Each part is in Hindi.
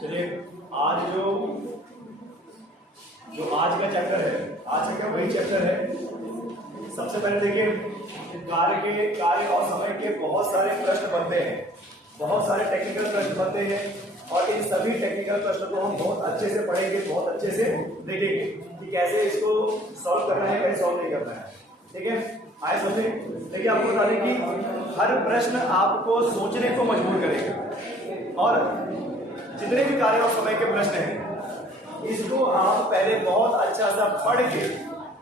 चलिए, आज जो आज का चैप्टर है, आज का वही चैप्टर है। सबसे पहले देखिए, कार्य और समय के बहुत सारे प्रश्न बनते हैं, बहुत सारे टेक्निकल प्रश्न बनते हैं, और इन सभी टेक्निकल प्रश्नों को हम बहुत अच्छे से पढ़ेंगे, बहुत अच्छे से देखेंगे कि कैसे इसको सॉल्व करना है, कैसे सॉल्व नहीं करना है। ठीक है, आए समझे। देखिए, आपको बता दें कि हर प्रश्न आपको सोचने को मजबूर करेगा, और जितने भी कार्य और समय के प्रश्न हैं इसको आप पहले बहुत अच्छा सा पढ़ के,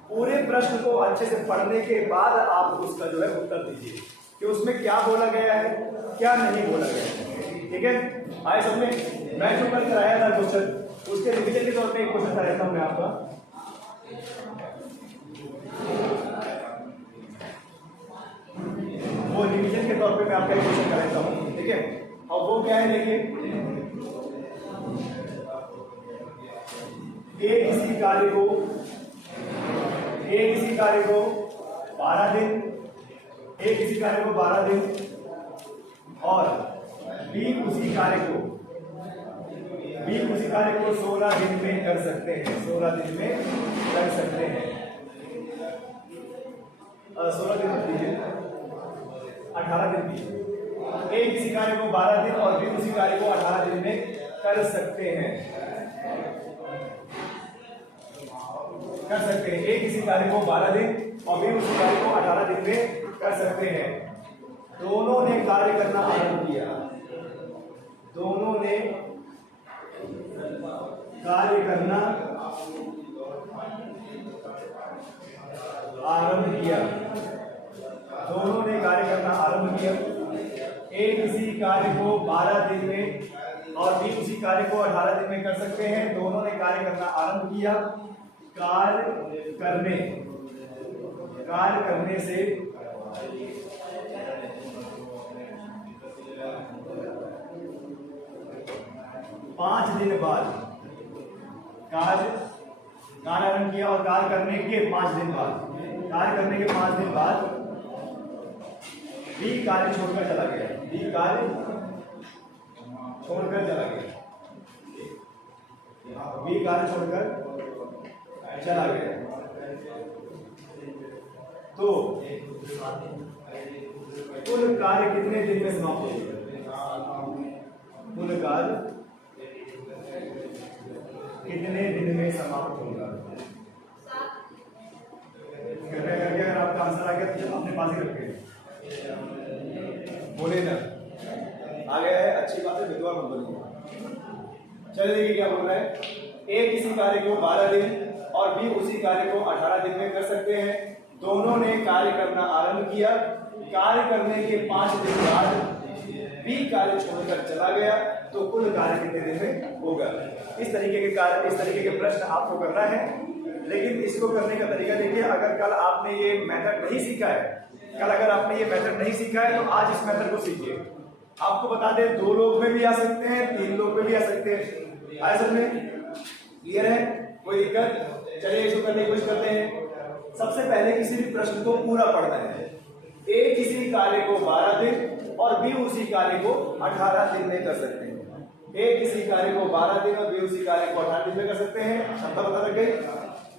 पूरे प्रश्न को अच्छे से पढ़ने के बाद आप उसका जो है उत्तर दीजिए कि उसमें क्या बोला गया है, क्या नहीं बोला गया है। ठीक है, आए समझ में। मैं जो कल कराया था क्वेश्चन, उसके रिवीजन के तौर पे एक क्वेश्चन कराता हूं मैं आपका। वो रिवीजन के तौर पे मैं आपका एक क्वेश्चन कराता हूं। ठीक है, और वो क्या है, देखिए, एक किसी कार्य को 12 दिन, एक किसी कार्य को 12 दिन, और बी उसी कार्य को 16 दिन में कर सकते हैं, 16 दिन में कर सकते हैं। 16 दिन मत दीजिए, 18 दिन दीजिए। एक किसी कार्य को 12 दिन और बी उसी कार्य को 18 दिन में कर सकते हैं, एक किसी कार्य को 12 दिन और बी उसी कार्य को 18 दिन में कर सकते हैं। दोनों ने कार्य करना आरंभ किया, दोनों ने कार्य करना आरंभ किया, दोनों ने कार्य करना आरंभ किया। एक किसी कार्य को 12 दिन में और बी उसी कार्य को 18 दिन में कर सकते हैं। दोनों ने कार्य करना आरंभ किया। कार्य करने से 5 दिन बाद, कार्य आरंभ किया और कार्य करने के 5 दिन बाद, बी कार्य छोड़कर चला गया, तो कुल कार्य कितने दिन में समाप्त होगा? कुल कार्य कितने दिन में समाप्त होगा? करके अगर आपका आंसर आ गया तो अपने पास ही रखें, बोले ना आ गया है, अच्छी बात है, विद्वान मत बनिए। चलिए देखिए क्या बोल रहा है। एक किसी कार्य को 12 दिन और बी उसी कार्य को 18 दिन में कर सकते हैं। दोनों ने कार्य करना आरंभ किया। कार्य करने के 5 दिन बाद बी कार्य छोड़कर चला गया, तो कुल कार्य कितने दिन में होगा? इस तरीके के प्रश्न आपको करना है। लेकिन इसको करने का तरीका देखिए, अगर कल आपने ये मेथड नहीं सीखा है, तो आज इस मेथड को सीखिए। आपको बता दें, 2 लोग में भी आ सकते हैं, 3 लोग में भी आ सकते हैं। आया समझ में? क्लियर है? कोई दिक्कत? चलिए इसको करने की कोशिश करते हैं। सबसे पहले किसी भी प्रश्न को पूरा पढ़ना है। ए किसी कार्य को 12 दिन और बी उसी कार्य को 18 दिन में कर सकते हैं। ए किसी कार्य को 12 दिन और बी उसी कार्य को 18 दिन में कर सकते हैं। क्षमता बता रखे।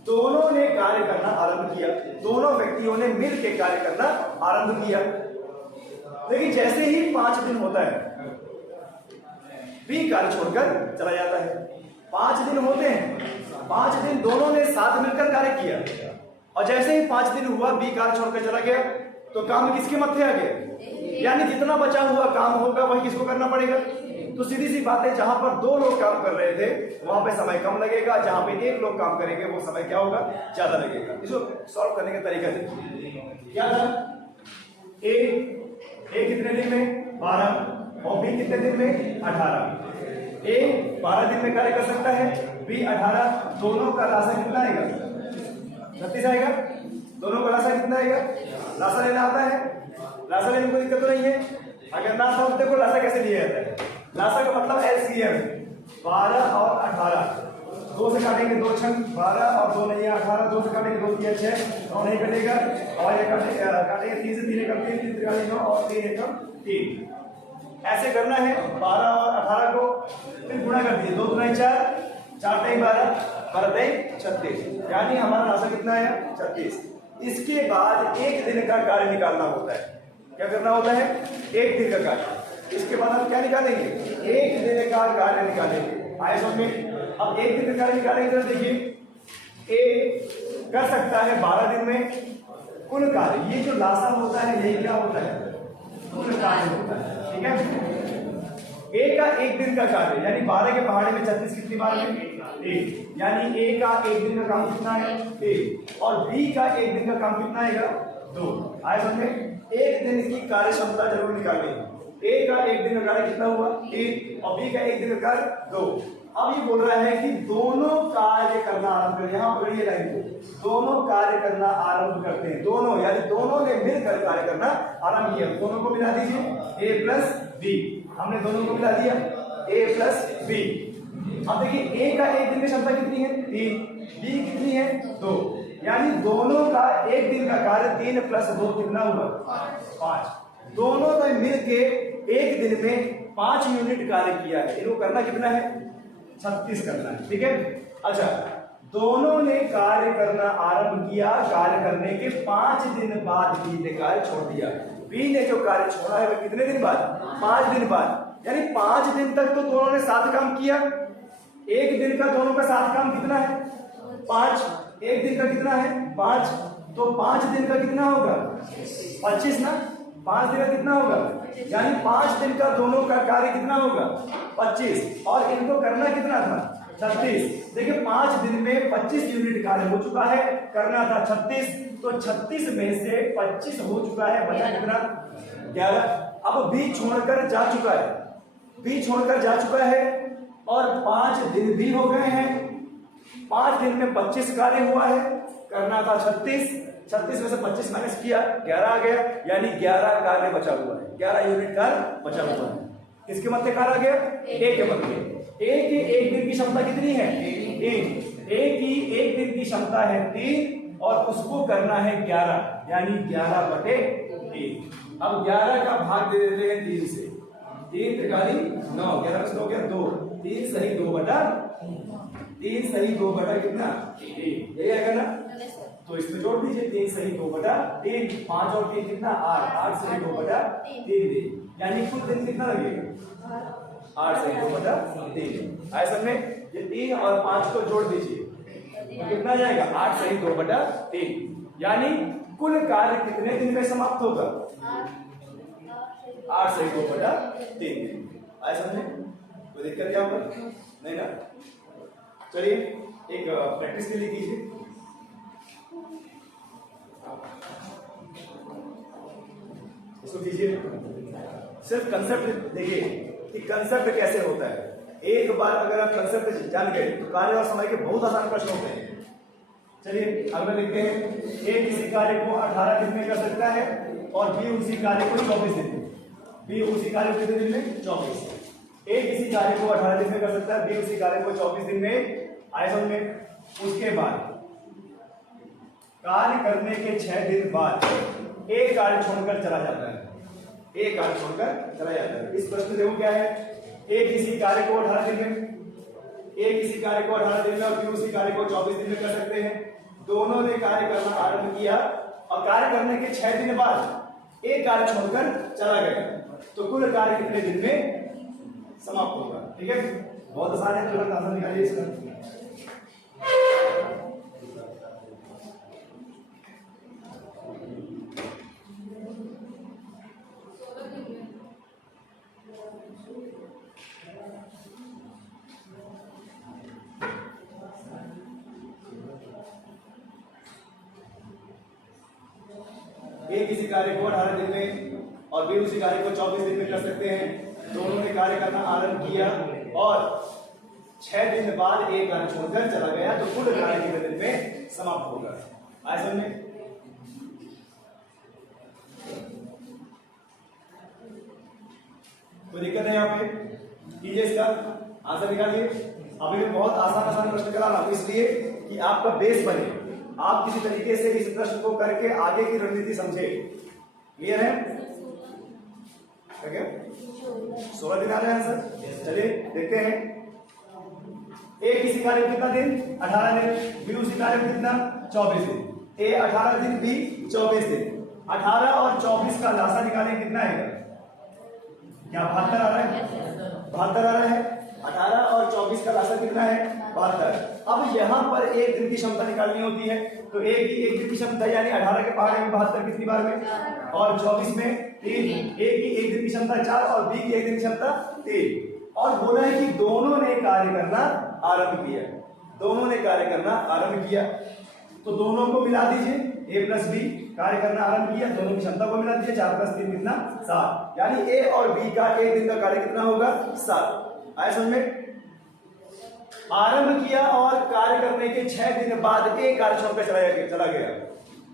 दोनों ने कार्य करना आरंभ किया, दोनों व्यक्तियों ने मिलकर कार्य करना आरंभ किया। लेकिन जैसे ही 5 दिन होता है, बी कार्य छोड़कर चला जाता है। 5 दिन होते हैं, 5 दिन दोनों ने साथ मिलकर कार्य किया, और जैसे ही 5 दिन हुआ बी कार्य छोड़कर चला गया, तो काम किसके मत्थे आ गया? यानी जितना बचा हुआ काम होगा वही किसको करना पड़ेगा? तो सीधी सी बात है, जहां पर 2 लोग काम कर रहे थे वहां पे समय कम लगेगा, जहां पे 1 लोग काम करेंगे वो समय क्या होगा? ज्यादा लगेगा। इसको सॉल्व करने का तरीका देखिए। क्या था? ए कितने दिन में? 12, और बी कितने दिन में? 18। ए 12 दिन में कार्य कर सकता है, बी 18। दोनों का लासा कितना आएगा? 36 आएगा। दोनों का लासा कितना आएगा? लासा लेना आता है? लासा लेने में कोई दिक्कत तो नहीं है। अगर ना समझते को लासा कैसे लिया जाता है? लासा का मतलब एलसीएम। 12 और 18 2 से काटेंगे 2 छंग 12 और 2 नहीं 18, 2 से काटेंगे 2 3 6 9 नहीं कटेगा और ये काटेंगे 3 से 3 एकम 3 3 3 9 और 3 एकम 3। ऐसे करना है 12 और 18 को फिर गुणा कर दिए 2 गुना 4 4 टाइम 12 12 टाइम 36, यानी हमारा आंसर कितना है 36। इसके बाद एक दिन का कार्य निकालना होता है। क्या करना होता है? एक दिन का कार्य। इसके बाद हम क्या निकालेंगे? एक दिन का कार्य निकालेंगे। आए समझ में? अब एक दिन का कार्य निकालेंगे तो देखिए ए कर सकता है 12 दिन में कुल कार्य। ये जो लासा होता है यही क्या होता है? कुल कार्य होता है। ठीक है, ए का एक दिन का कार्य यानी 12 के पहाड़े में 36 कितनी बार में? एक, यानी ए का एक दिन का काम कितना है? एक। और बी का एक दिन का काम कितना आएगा? 2। आए समझे? एक दिन की कार्य क्षमता जरूर निकालनी है। ए का एक दिन का कार्य कितना हुआ? 1 और बी का एक दिन का कार्य 2। अब ये बोल रहा है कि दोनों कार्य करना आरंभ करें। यहां पकड़िए लाइन को, दोनों कार्य करना आरंभ करते हैं। दोनों यानी दोनों ने मिलकर कार्य करना आरंभ किया। दोनों को मिला दीजिए ए प्लस बी। हमने दोनों को मिला दिया ए प्लस बी। अब देखिए ए का एक दिन की क्षमता कितनी है? 3, बी कितनी है? 2, यानी दोनों का एक दिन का कार्य 3 प्लस 2 कितना हुआ? 5। दोनों ने मिलके एक दिन में 5 यूनिट कार्य किया है। इनको करना कितना है? 36 करना है। ठीक है, अच्छा दोनों ने कार्य करना आरंभ किया। कार्य करने के 5 दिन बाद बी ने कार्य छोड़ दिया। बी ने जो कार्य छोड़ा है वह कितने दिन बाद? 5 दिन बाद, यानी 5 दिन तक तो दोनों ने साथ काम किया। एक दिन का दोनों का साथ काम कितना है? 5। एक दिन का कितना है? 5। तो 5 दिन का कितना होगा? 25 ना। 5 दिन का कितना होगा? यानी 5 दिन का दोनों का कार्य कितना होगा? 25। और इनको करना कितना था? 36। देखिए 5 दिन में 25 यूनिट कार्य हो चुका है, करना था 36। तो 36 में से 25 हो चुका है, बचा कितना? 11। अब बी छोड़कर जा चुका है, बी छोड़कर जा चुका है और 5 दिन भी हो गए हैं। 5 दिन में 25 कार्य हुआ है, करना था 36। 36 में से 25 माइनस किया 11 आ गया, यानी 11 कार्य बचा हुआ है। 11 यूनिट कार्य बचा हुआ है। किसके मध्य कार्य आ गया? ए के मध्य। ए की एक दिन की क्षमता कितनी है? 1। ए की एक दिन की क्षमता है 3 और उसको करना है 11, यानी 11/1। अब 11 का भाग दे देते हैं 3 से। 3 त्रिकाली 9, 11 में 2 गया 2, 3 सही 2/3 सही 2/ कितना? 1। यही आएगा ना? तो इसमें जोड़ दीजिए 3 सही 2/3, 5 और 3 कितना? 8, 8 सही 2/3 दिन, यानी कुल दिन कितना लगेगा? 8 सही 2/3। ऐसा में ये 3 और 5 को जोड़ दीजिए तो कितना जाएगा? 8 सही 2/3, यानी कुल कार्य कितने दिन में समाप्त होगा? 8 सही 2/3 दिन। ऐसा में कोई दिक्कत यहाँ पर नहीं ना? चलिए एक प्रैक्टिस के लिए कीजिए। इसको कीजिए, सिर्फ कंसेप्ट देखिए कि कंसेप्ट कैसे होता है। एक बार अगर आप कंसेप्ट जान गए तो कार्य और समय के बहुत आसान प्रश्न होते हैं। चलिए अगला लिखते हैं, ए किसी कार्य को 18 दिन में कर सकता है और बी उसी कार्य को 24 दिन में। बी उसी कार्य को कितने दिन में? 24। ए किसी कार्य को 18 दिन में कर सकता है, बी उसी कार्य को 24 दिन में। आए समझ में? उसके बाद कार्य करने के 6 दिन बाद ए कार्य छोड़कर चला जाता है। ए कार्य छोड़कर चला जाता है। इस प्रश्न देखो क्या है? ए किसी कार्य को 18 दिन में, ए किसी कार्य को 18 दिन में और बी उसी कार्य को 24 दिन में कर सकते हैं। दोनों ने कार्य करना आरंभ किया और कार्य करने के 6 दिन बाद ए कार्य छोड़कर चला गया, तो कुल कार्य कितने दिन में समाप्त होगा? ठीक है, बहुत आसान है, तुरंत आंसर निकालिए इसका। ए किसी कार्य को 18 दिन में और बी उसी कार्य को 24 दिन में कर सकते हैं। दोनों ने कार्य करना आरंभ किया और 6 दिन बाद ए कार्य छोड़कर चला गया, तो कुल कार्य कितने दिन में समाप्त होगा? ऐसा में कोई दिक्कत है यहाँ पे? कीजिए, इसका आंसर निकालिए। अभी मैं बहुत आसान आसान प्रश्न करा रहा हूं इसलिए कि आपका बेस बने, आप किसी तरीके से इस प्रश्न को करके आगे की रणनीति समझे। क्लियर है? क्या 16 दिन आ रहे हैं सर? चलिए देखते हैं। ए किसी कार्य में कितना दिन? 18 दिन। बी उसी कार्य में कितना? 24 दिन। ए 18 दिन, बी 24 दिन। 18 और 24 का लासा निकालें, कितना आएगा? क्या 72 आ रहा है? 72 आ रहा है। 18 और 24 का लासा कितना है? 72। अब यहाँ पर एक दिन की क्षमता निकालनी होती है, तो ए की एक दिन की क्षमता यानी 18 के पहाड़े में 72 कितनी बार में? और 24 में 3। ए की एक दिन की क्षमता 4 और बी की एक दिन की क्षमता 3। और बोला है कि दोनों ने कार्य करना आरंभ किया, दोनों ने कार्य करना आरंभ किया, तो दोनों को मिला दीजिए। ए प्लस बी कार्य करना आरंभ किया, दोनों की क्षमता को मिला दीजिए। 4 + 3 कितना? 7। यानी ए और बी का एक दिन का कार्य कितना होगा? 7। आया समझ में? आरंभ किया और कार्य करने के 6 दिन बाद एक कार्य छोड़कर चला गया।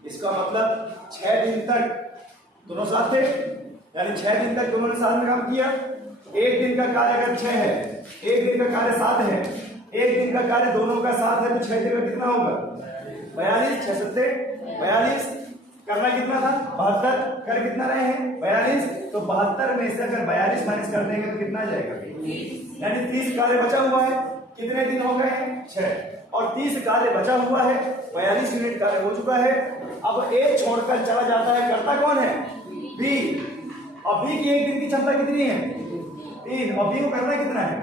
इसका मतलब 6 दिन तक दोनों साथ थे, यानी 6 दिन तक दोनों ने साथ में काम किया। एक दिन का कार्य अगर 6 है, एक दिन का कार्य 7 है, एक दिन का कार्य दोनों का 7 है, तो 6 दिन में कितना होगा? 42। 6 सत्ते 42। करना कितना था? 72। कर कितना रहे हैं? 42। तो 72 में से अगर 42 माइनस कर देंगे तो कितना आ जाएगा? 30। यानी 30 कार्य बचा हुआ है। कितने दिन हो गए हैं? 6। और 30 कार्य बचा हुआ है, 42 यूनिट कार्य हो चुका है। अब ए छोड़कर चला जाता है, करता कौन है? बी। और बी की एक दिन की क्षमता कितनी है? 3। और बी को करना कितना है?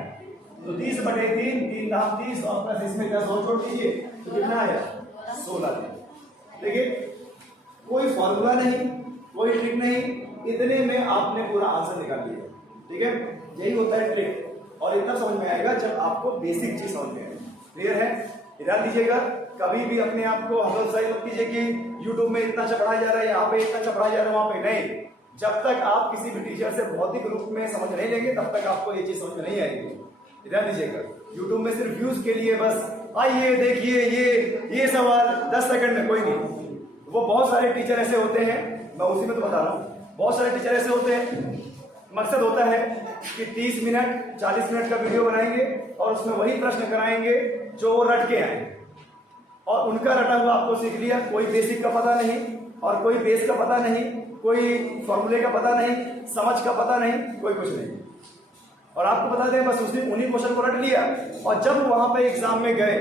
तो 30/3, 3 दाम 30 और प्लस इसमें 10 और जोड़ दीजिए, तो कितना आया? 16 दिन। देखिए कोई फॉर्मूला नहीं, कोई ट्रिक नहीं, इतने में आपने पूरा आंसर निकाल लिया। ठीक है, यही होता है ट्रिक। और इतना समझ में आएगा जब आपको बेसिक चीज समझ में आए। क्लियर है? ध्यान दीजिएगा, कभी भी अपने आप को हौसला मत कीजिए कि यूट्यूब में इतना अच्छा पढ़ाया जा रहा है, यहाँ पे इतना अच्छा पढ़ाया जा रहा है, वहां पे नहीं। जब तक आप किसी भी टीचर से भौतिक रूप में समझ नहीं लेंगे तब तक आपको ये चीज समझ में नहीं आएगी। ध्यान दीजिएगा, यूट्यूब में सिर्फ व्यूज के लिए बस आइए देखिए ये सवाल 10 सेकंड में, कोई नहीं। वो बहुत सारे टीचर ऐसे होते हैं, मैं उसी में तो बता रहा हूँ, बहुत सारे टीचर ऐसे होते हैं, मकसद होता है कि 30 मिनट 40 मिनट का वीडियो बनाएंगे और उसमें वही प्रश्न कराएंगे जो वो रट के आए, और उनका रटा हुआ आपको सीख लिया। कोई बेसिक का पता नहीं, और कोई बेस का पता नहीं, कोई फॉर्मूले का पता नहीं, समझ का पता नहीं, कोई कुछ नहीं। और आपको बता दें, बस उसने उन्हीं क्वेश्चन को रट लिया, और जब वहां पे एग्जाम में गए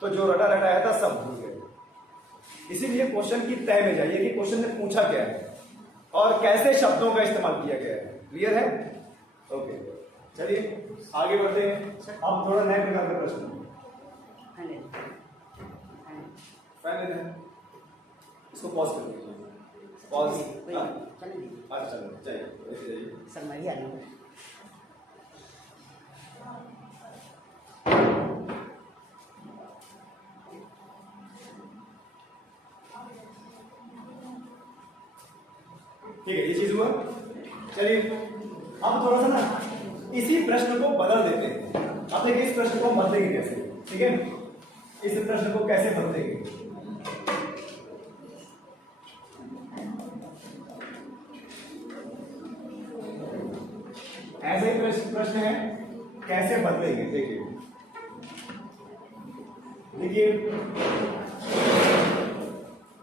तो जो रटा रटाया था सब भूल गए। इसीलिए क्वेश्चन की तय में जाइए कि क्वेश्चन ने पूछा क्या है और कैसे शब्दों का इस्तेमाल किया गया है। क्लियर है? ओके, चलिए आगे बढ़ते हैं। अब थोड़ा नए प्रकार का प्रश्न, इसको पॉज कर दीजिए। पॉज। अच्छा चलिए ठीक है, ये चीज हुआ। चलिए अब थोड़ा सा ना इसी प्रश्न को बदल देते हैं। अब देखिए इस प्रश्न को हम बदलेंगे कैसे। ठीक है, इस प्रश्न को कैसे बदलेंगे? ऐसे ही प्रश्न है, कैसे बदलेंगे? देखिए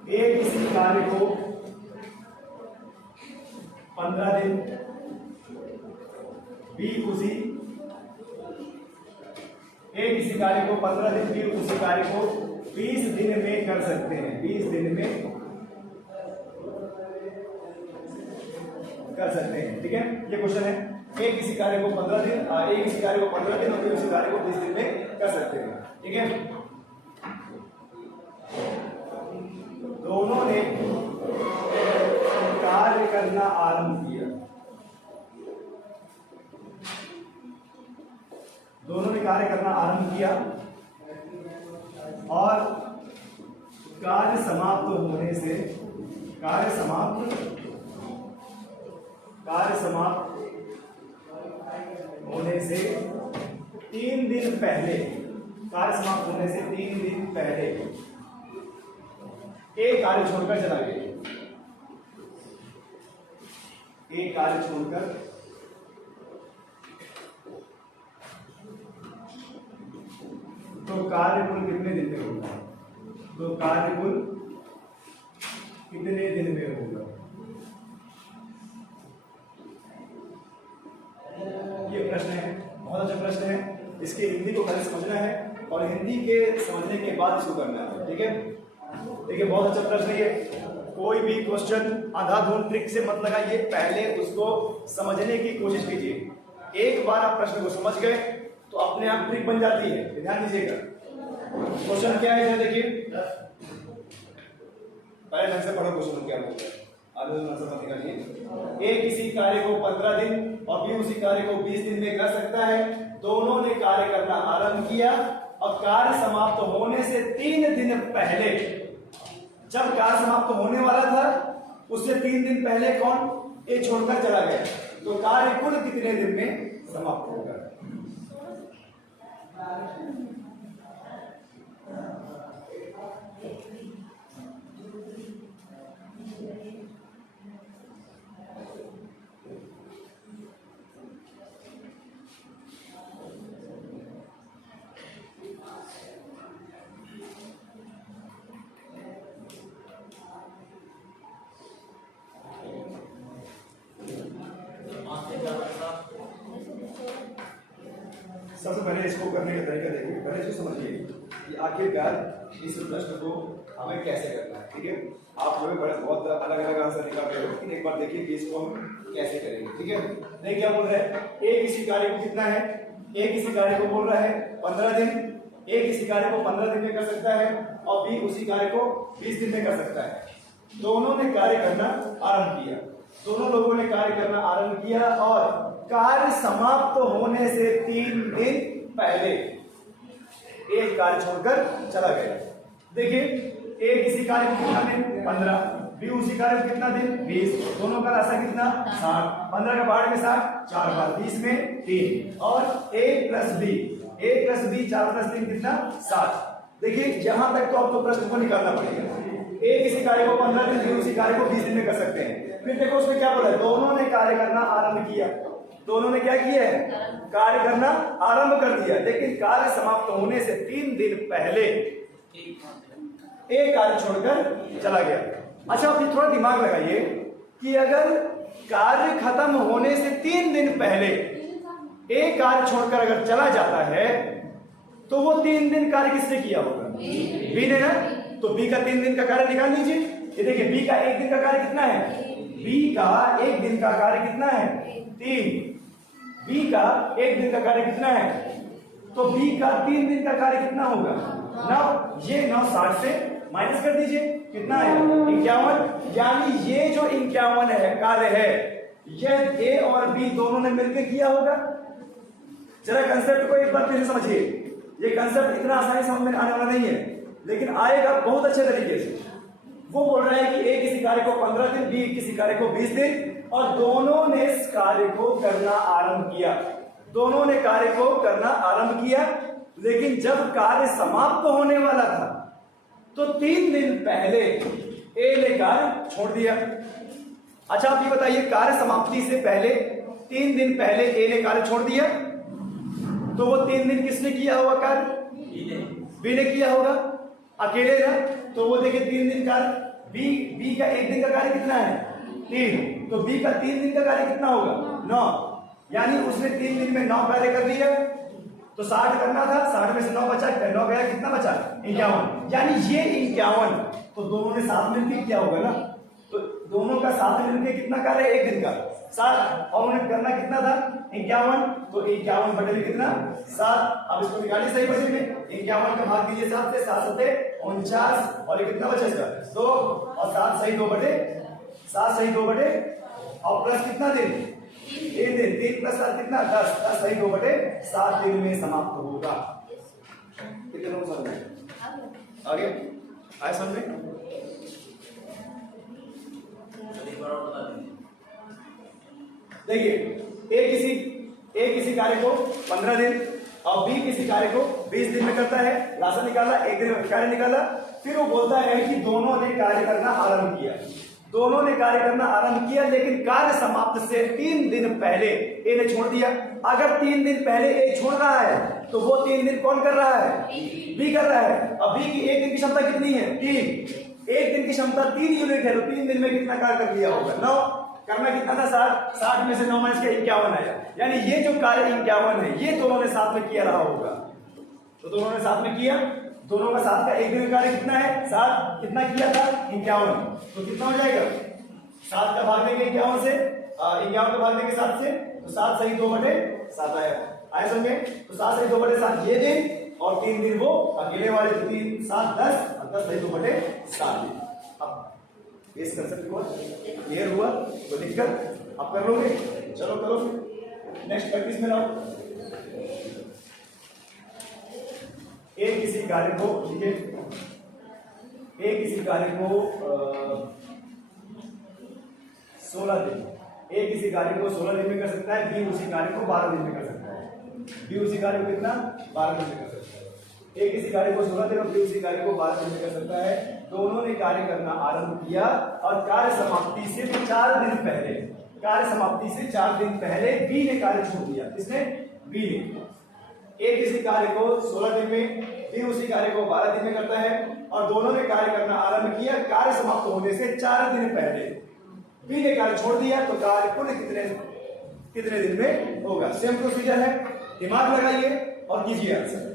ए किसी कार्य को 15 दिन, बी उसी ए किसी कार्य को 15 दिन, बी उसी कार्य को 20 दिन में कर सकते हैं। 20 दिन में कर सकते हैं। ठीक है, ये क्वेश्चन है। ए किसी कार्य को 15 दिन, ए किसी कार्य को 15 दिन और बी उसी कार्य को 20 दिन में कर सकते हैं। ठीक है, दोनों ने कार्य करना आरंभ किया, दोनों ने कार्य करना आरंभ किया और कार्य समाप्त होने से, कार्य समाप्त होने से 3 दिन पहले, कार्य समाप्त होने से 3 दिन पहले एक कार्य छोड़कर चला गया। एक कार्य छोड़कर तो कार्य कुल कितने दिन में होगा? तो कार्य कुल कितने दिन में होगा? ये प्रश्न है, बहुत अच्छा प्रश्न है। इसके हिंदी को पहले समझना है और हिंदी के समझने के बाद इसको करना है, ठीक है। देखिए बहुत अच्छा प्रश्न है ये। कोई भी क्वेश्चन अंधाधुंध ट्रिक से मत लगाइए, पहले उसको समझने की कोशिश कीजिए। एक बार आप प्रश्न को समझ गए तो अपने आप ट्रिक बन जाती है। ध्यान दीजिएगा, क्वेश्चन क्या है देखिए, पहले ढंग से पढ़ो क्वेश्चन क्या बोल रहा है। ए किसी कार्य को 15 दिन और बी उसी कार्य को 20 दिन में कर सकता है। दोनों ने कार्य करना आरंभ किया और कार्य समाप्त होने से 3 दिन पहले, जब कार्य समाप्त होने वाला था उससे 3 दिन पहले कौन ए छोड़कर चला गया, तो कार्य कुल कितने दिन में समाप्त होगा? सबसे पहले इसको करने का तरीका देखिए, पहले इसको समझिए कि आखिरकार इस प्रश्न को हमें कैसे करना है, ठीक है। आप जो है बहुत अलग अलग आंसर निकाल रहे हो, लेकिन एक बार देखिए कि इसको हम कैसे करेंगे, ठीक है। नहीं क्या बोल रहा है, ए किसी कार्य को कितना है, ए किसी कार्य को बोल रहा है 15 दिन, ए किसी कार्य को 15 दिन में कर सकता है और बी उसी कार्य को 20 दिन में कर सकता है। दोनों ने कार्य करना आरंभ किया, दोनों लोगों ने कार्य करना आरंभ किया और कार्य समाप्त होने से 3 दिन पहले एक कार्य छोड़कर चला गया। देखिए ए किसी कार्य को कितना दिन 15, बी उसी कार्य को कितना दिन 20, दोनों का राशि कितना 60, 15 का बाढ़ में 60, 4 बार 20 में 3 और ए प्लस बी 4 प्लस 3 कितना 7। देखिए यहां तक तो आपको प्रश्न को निकालना पड़ेगा। ए किसी कार्य को 15 दिन, बी उसी कार्य को 20 दिन में कर सकते हैं। फिर देखो उसमें क्या बोला है, दोनों ने कार्य करना आरंभ किया। दोनों ने क्या किया है, कार्य करना आरंभ कर दिया, लेकिन कार्य समाप्त होने से 3 दिन पहले एक कार्य छोड़कर चला गया। अच्छा आप थोड़ा दिमाग लगाइए कि अगर कार्य खत्म होने से 3 दिन पहले एक कार्य छोड़कर अगर चला जाता है तो वो 3 दिन कार्य किसने किया होगा? बी ने ना। तो बी का 3 दिन का कार्य निकाल लीजिए। ये देखिए बी का 1 दिन का कार्य कितना है, बी का 1 दिन का कार्य कितना है 3, बी का 1 दिन का कार्य कितना है, तो बी का 3 दिन का कार्य कितना होगा 9। ये 9 60 से माइनस कर दीजिए, कितना है 51। यानी ये जो 51 है कार्य है, ये ए और बी दोनों ने मिलकर किया होगा। जरा कंसेप्ट को एक बार फिर समझिए, ये कंसेप्ट इतना आसानी समझ में आने वाला नहीं है, लेकिन आएगा बहुत अच्छे तरीके से। वो बोल रहा है कि ए किसी कार्य को 15 दिन, बी किसी कार्य को 20 दिन, और दोनों ने इस कार्य को करना आरंभ किया। दोनों ने कार्य को करना आरंभ किया, लेकिन जब कार्य समाप्त होने वाला था तो 3 दिन पहले ए ने कार्य छोड़ दिया। अच्छा आप ये बताइए, कार्य समाप्ति से पहले 3 दिन पहले ए ने कार्य छोड़ दिया, तो वो 3 दिन किसने किया होगा कार्य? बी ने किया होगा अकेले ना। तो वो देखिए 3 दिन कार्य, बी का 1 दिन का कार्य कितना है 3, तो बी का 3 दिन का कार्य कितना होगा 9। यानी उसने 3 दिन में 9 कार्य कर लिया। तो 60 करना था, 60 में से 9 बचा, 9 गया, कितना बचा 51। यानी ये 51 तो दोनों ने साथ मिलकर किया होगा ना। तो दोनों का साथ मिलकर कितना कार्य, 1 दिन का 60, और उन्हें करना कितना था 51, तो 51 बटे कितना 7। अब इसको निकालिए सही बचे में, 51 का भाग दीजिए 7 से, 7 सते 49, और ये कितना बचा इसका 2, और 7 सही 2 बटे 7 सही 2 बटे, और प्लस कितना दिन 3 दिन, 3 प्लस 7 कितना 10, 10 सही 2 बटे 7 दिन में समाप्त होगा। कितने लोग समझ में आगे आए समझ में? देखिए ए किसी कार्य को 15 दिन और बी किसी कार्य को 20 दिन में करता है। राशि निकाला, 1 दिन में कार्य निकाला। फिर वो बोलता है कि दोनों ने कार्य करना आरंभ किया। दोनों ने कार्य करना आरंभ किया, लेकिन कार्य समाप्त से 3 दिन पहले ए ने छोड़ दिया। अगर 3 दिन पहले ए छोड़ रहा है तो वो 3 दिन कौन कर रहा है? बी कर रहा है। अब बी की एक दिन की क्षमता कितनी है? 3। एक दिन की क्षमता 3 यूनिट है, तो 3 दिन में कितना कार्य कर लिया होगा? 9। करना कितना था? 60। 60 में से 9 माइनस के 51 आया, यानी ये जो कार्य 51 है ये दोनों ने साथ में किया रहा होगा। तो दोनों ने साथ में किया, दोनों का साथ का एक दिन का कार्य कितना है? 7। कितना किया था? 51। तो कितना हो जाएगा? 7 का भाग देंगे 51 से, 51 का भाग देंगे 7 से, तो 7 सही 2/7 आया समझे? तो 7 सही 2/7 ये दिन, और 3 दिन वो अकेले वाले, 3 7 10 और 10 सही 2/7 दिन। अब इस कंसेप्ट को क्लियर हुआ तो लिखकर आप कर लोगे। चलो करो फिर नेक्स्ट प्रैक्टिस में लाओ। एक किसी कार्य को, ठीक है, एक किसी कार्य को 16 दिन, एक किसी कार्य को 16 दिन में कर सकता है, बी उसी कार्य को 12 दिन में कर सकता है। बी उसी कार्य को कितना? 12 दिन में कर सकता है। एक किसी कार्य को 16 दिन और बी उसी कार्य को 12 दिन में कर सकता है। दोनों ने कार्य करना आरंभ किया और कार्य समाप्ति से 4 दिन पहले, कार्य समाप्ति से 4 दिन पहले बी ने कार्य छोड़ दिया। किसने? बी ने। एक किसी कार्य को 16 दिन में, बी उसी कार्य को 12 दिन में करता है, और दोनों ने कार्य करना आरंभ किया कार्य समाप्त होने से 4 दिन पहले बी ने कार्य छोड़ दिया, तो कार्य कुल कितने दिन में होगा? सेम प्रोसीजर है, दिमाग लगाइए और कीजिए आंसर।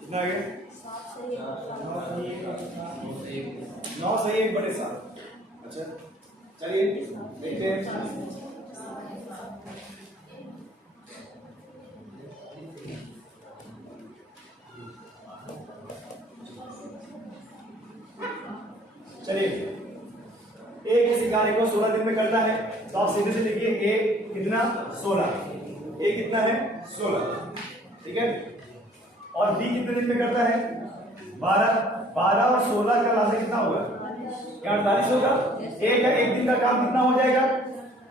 कितना आ गया? 9 सही 1/7। अच्छा चलिए देखते हैं। चलिए ए किसी कार्य को 16 दिन में करना है, तो आप सीधे से लिखिए ए कितना? 16। ए कितना है? 16। ठीक है। और बी कितने दिन में करता है? 12। 12 और 16 का लाभ कितना होगा? 48 होगा। ए का एक दिन का काम कितना हो जाएगा?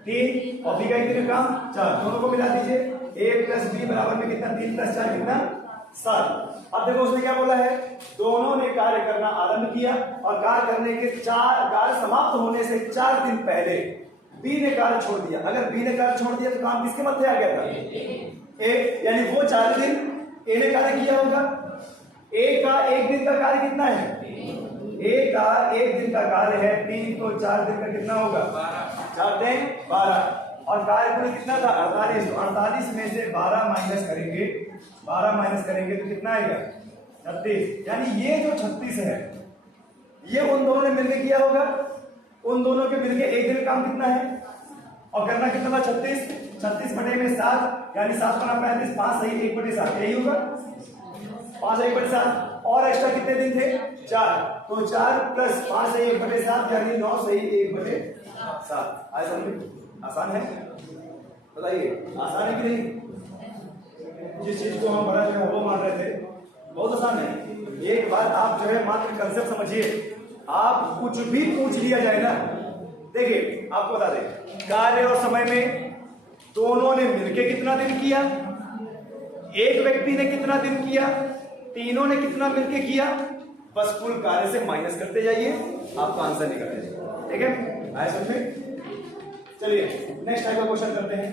3, और बी का एक दिन का काम 4। दोनों को मिला दीजिए, ए प्लस बी बराबर में कितना? 3 + 4 कितना? 7। अब देखो उसने क्या बोला है? दोनों ने कार्य करना आरंभ किया और कार्य करने के कार्य समाप्त होने से 4 दिन पहले बी ने कार्य छोड़ दिया। अगर बी ने कार्य छोड़ दिया तो काम किसके मध्य आ गया था? ए, यानी वो 4 दिन ए ने कार्य किया होगा। ए का एक दिन का कार्य कितना है? ए का एक दिन का कार्य है 3, तो 4 दिन का कितना होगा? 4 दिन 12। और कार्य कुल कितना था? 48। 48 में से 12 माइनस करेंगे, 12 माइनस करेंगे तो कितना आएगा? 36। यानी ये जो 36 है ये उन दोनों ने मिलकर किया होगा। उन दोनों के मिलकर एक दिन काम कितना है और करना कितना था? 36। 36 बटे में 7, यानी 7 बना 35, 5 सही 1/7 यही होगा। 5 1/7 और एक्स्ट्रा कितने दिन थे? 4। तो 4 + 5 सही 1/7 यानी 9 सही 1/7। आया समझ? आसान है? बताइए आसान है कि नहीं? जिस चीज को हम बड़ा जो है वो मान रहे थे बहुत आसान है। एक बार आप जो है मात्र कंसेप्ट समझिए, आप कुछ भी पूछ लिया जाए ना, देखिए आपको बता दें कार्य और समय में दोनों ने मिलके कितना दिन किया, एक व्यक्ति ने कितना दिन किया, तीनों ने कितना मिलके किया, बस कुल कार्य से माइनस करते जाइए, आपका आंसर निकल जाएगा। ठीक है? आया समझ में? चलिए नेक्स्ट टाइप का क्वेश्चन करते हैं।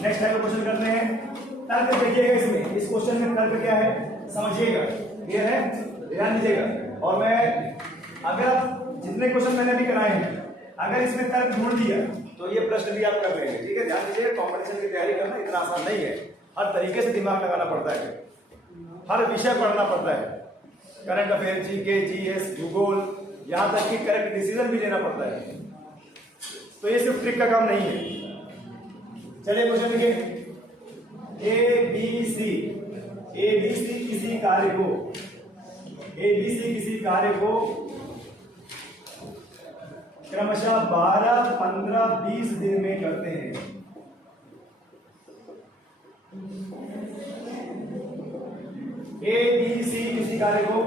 नेक्स्ट टाइप का क्वेश्चन करते हैं। तर्क देखिएगा, इसमें इस क्वेश्चन में तर्क क्या है समझिएगा। क्लियर है? ध्यान दीजिएगा। और मैं अगर जितने क्वेश्चन मैंने अभी कराए हैं अगर इसमें तर्क ढूंढ दिया तो ये प्रश्न भी आप कर लेंगे। ठीक है? ध्यान दीजिए, कॉम्पिटिशन की तैयारी करना इतना आसान नहीं है। हर तरीके से दिमाग लगाना पड़ता है, हर विषय पढ़ना पड़ता है, करंट अफेयर, जीके, जीएस, भूगोल, यहां तक कि करेक्ट डिसीजन भी लेना पड़ता है। तो ये सिर्फ ट्रिक का काम नहीं है। चलिए क्वेश्चन लिखिए। ए बी सी किसी कार्य को ए बी सी किसी कार्य को क्रमशः 12, 15, 20 दिन में करते हैं। ए बी सी किसी कार्य को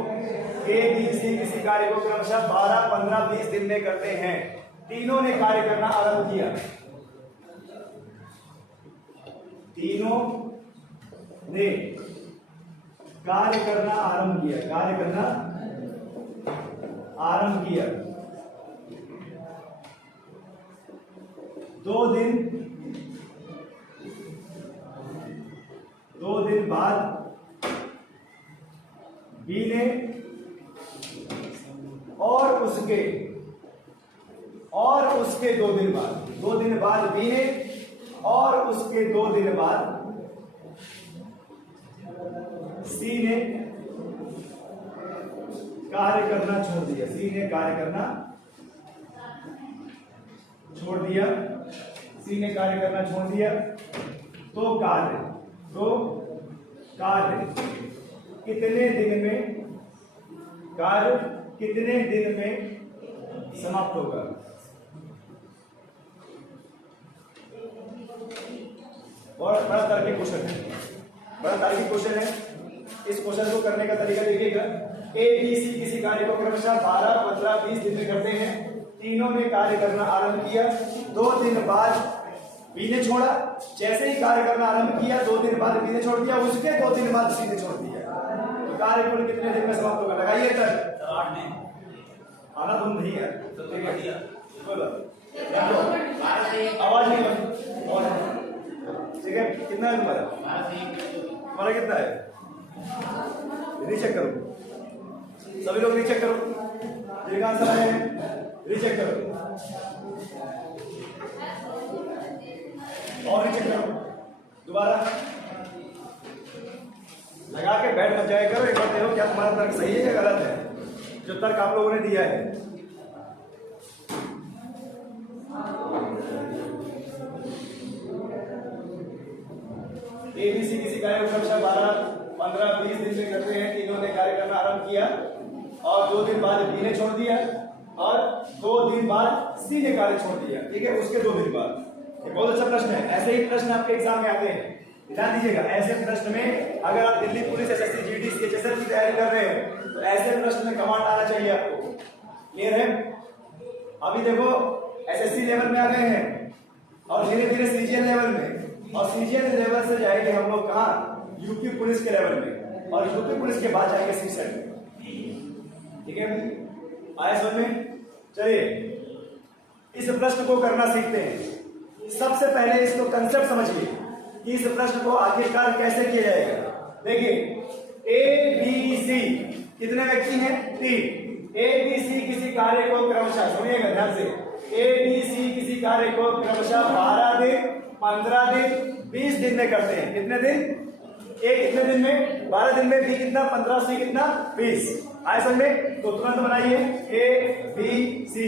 क्रमशः 12, 15, 20 दिन में करते हैं। तीनों ने कार्य करना आरंभ किया। तीनों ने कार्य करना आरंभ किया। 2 दिन बाद बी ने और उसके 2 दिन बाद, 2 दिन बाद बी ने और उसके 2 दिन बाद सी ने कार्य करना छोड़ दिया। तो कार्य कितने दिन में समाप्त होगा? और बड़ा तार्किक क्वेश्चन है। इस क्वेश्चन को करने का तरीका देखिएगा। ए बी सी किसी कार्य को क्रमशः 12, 15, 20 दिन में करते हैं। तीनों ने कार्य करना आरंभ किया। 2 दिन बाद बी ने छोड़ा। जैसे ही कार्य करना आरंभ किया 2 दिन बाद बी ने छोड़ दिया, उसके 2 दिन बाद सी ने छोड़ दिया। तो कार्य कुल कितने दिन में समाप्त होगा? लगाइए तक 8 दिन। आना तुम नहीं है बोलो, आवाज नहीं बनी। ठीक है, कितना है तुम्हारा कितना है? रीचेक करो, सभी लोग रीचेक करो। जिनका आंसर है रीचेक करो और रीचेक करो दोबारा। लगा के बैठ मत जाया करो। एक बार देखो क्या तुम्हारा तर्क सही है या गलत है, जो तर्क आप लोगों ने दिया है। ए बी सी किसी कार्य को क्रमशः 12, 15, 20 दिन में करते हैं। तीनों ने कार्य करना आरंभ किया और 2 दिन बाद बी ने छोड़ दिया और 2 दिन बाद सी ने कार्य छोड़ दिया। ठीक है, उसके 2 दिन बाद। ये बहुत अच्छा प्रश्न है। ऐसे ही प्रश्न आपके एग्जाम में आते हैं, ध्यान दीजिएगा। ऐसे प्रश्न में अगर आप Delhi police, SSC, GD, CHSL की तैयारी कर रहे हैं तो ऐसे प्रश्न में कमांड आना चाहिए आपको। क्लियर है? अभी देखो एसएससी लेवल में आ गए हैं और धीरे धीरे सीजीएल लेवल में, और सीजीएल लेवल से जाएंगे हम लोग कहाँ? यूपी पुलिस के लेवल में, और यूपी पुलिस के बाद जाएंगे सीसेट में। ठीक है, आए समझ में? चलिए इस प्रश्न को करना सीखते हैं। सबसे पहले इसको कंसेप्ट समझिए कि इस प्रश्न को आखिरकार कैसे किया जाएगा। देखिए, ए बी सी कितने व्यक्ति हैं? 3। ए बी सी किसी कार्य को क्रमशः, सुनिएगा ध्यान से, ए बी सी किसी कार्य को क्रमशः 12 दिन, 15 दिन, 20 दिन में करते हैं। कितने दिन? ए कितने दिन में? 12 दिन में। बी कितना? 15, सी कितना? 20। आए समझ में? तो तुरंत बनाइए ए बी सी।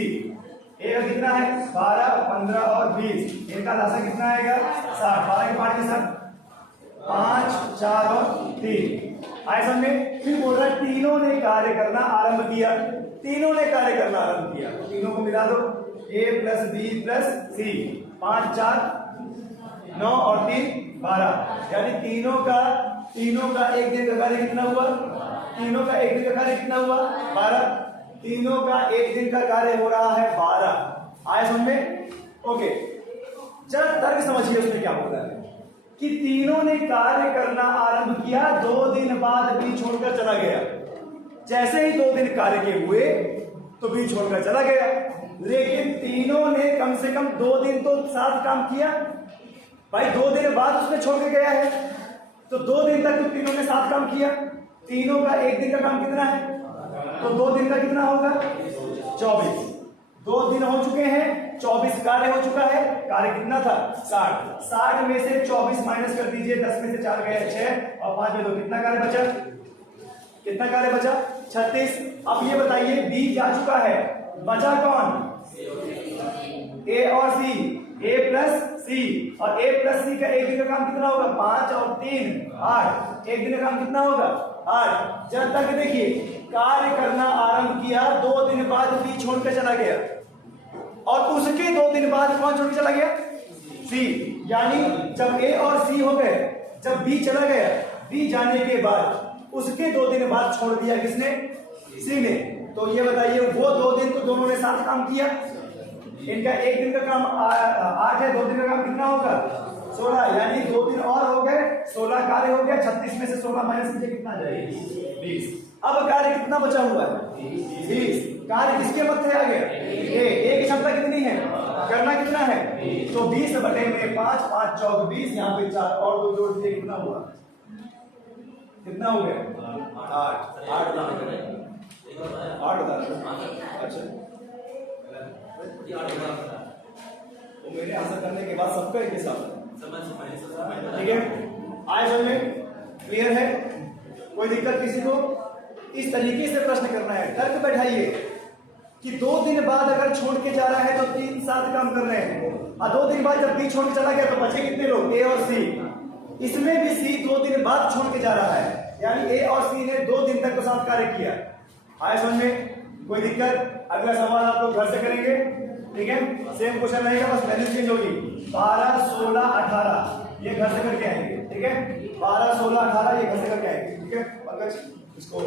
ए का कितना है? 12, 15 और 20। इनका राशि कितना आएगा? 60। 12 के 5 के साथ 5, 4 और 3। आए समझ में? फिर बोल रहा है तीनों ने कार्य करना आरंभ किया। तीनों ने कार्य करना आरंभ किया, तो तीनों को मिला दो, ए प्लस बी प्लस सी। 5, 4, 9 और 3, 12। यानी तीनों का एक दिन का कार्य कितना हुआ? तीनों का एक दिन का कार्य कितना हुआ? 12। तीनों का एक दिन का कार्य हो रहा है 12। आया समझ में? ओके, चल तर्क समझिए उसने क्या बोला है कि तीनों ने कार्य करना आरंभ किया, 2 दिन बाद बी छोड़कर चला गया। जैसे ही 2 दिन कार्य के हुए तो बी छोड़कर चला गया, लेकिन तीनों ने कम से कम 2 दिन तो साथ काम किया। भाई 2 दिन बाद उसने छोड़ के गया है, तो 2 दिन तक तो तीनों ने साथ काम किया। तीनों का एक दिन का काम कितना है? तो 2 दिन का कितना होगा? 24। 2 दिन हो चुके हैं, 24 कार्य हो चुका है। कार्य कितना था? 60। 60 में से 24 माइनस कर दीजिए, 10 में से 4 गए 6 और 5 में 2। कितना कार्य बचा? कितना कार्य बचा? 36। अब ये बताइए बी जा चुका है, बचा कौन? ए और सी, ए प्लस सी। और ए प्लस सी का एक दिन का काम कितना होगा? 5 और 3 8। एक दिन का काम कितना होगा? 8। जब तक देखिए कार्य करना आरंभ किया, 2 दिन बाद बी छोड़ के चला गया और उसके 2 दिन बाद कौन छोड़ के चला गया? सी। यानी जब ए और सी हो गए, जब बी चला गया, बी जाने के बाद उसके 2 दिन बाद छोड़ दिया किसने? सी ने। तो ये बताइए वो 2 दिन तो दोनों ने साथ काम किया, इनका 1 दिन का काम 8 है, 2 दिन का काम कितना होगा? 16। यानी 2 दिन और हो गए, 16 कार्य हो गया। 36 में से 16 माइनस कीजिए, कितना जाएगा? 20। अब कार्य कितना बचा हुआ है? 20। कार्य किसके मध्य आ गया? ए की क्षमता कितनी है? करना कितना है? तो 20 बटे में 5, 5 चौक 20, यहाँ पे 4 और 2 जोड़ दिए, कितना हुआ? कितना हो गया? 8। 8 अच्छा, तो मेरे आंसर करने के बाद सबका एक हिसाब, ठीक है? आए समझ में? क्लियर है? कोई दिक्कत किसी को? इस तरीके से प्रश्न करना है। तर्क बैठाइए कि 2 दिन बाद अगर छोड़ के जा रहा है तो 3 साथ काम कर रहे हैं, और 2 दिन बाद जब बी छोड़ के चला गया तो बचे कितने लोग? ए और सी। इसमें भी सी 2 दिन बाद छोड़ के जा रहा है, यानी ए और सी ने 2 दिन तक तो साथ कार्य किया। आए समझ में? कोई दिक्कत? अगला सवाल आप लोग घर से करेंगे, ठीक है? सेम क्वेश्चन रहेगा, बस वैल्यू चेंज होगी। 12, 16, 18 ये घर से करके आएंगे, ठीक है? 12, 16, 18 ये घर से करके आएंगे, ठीक है? अगर इसको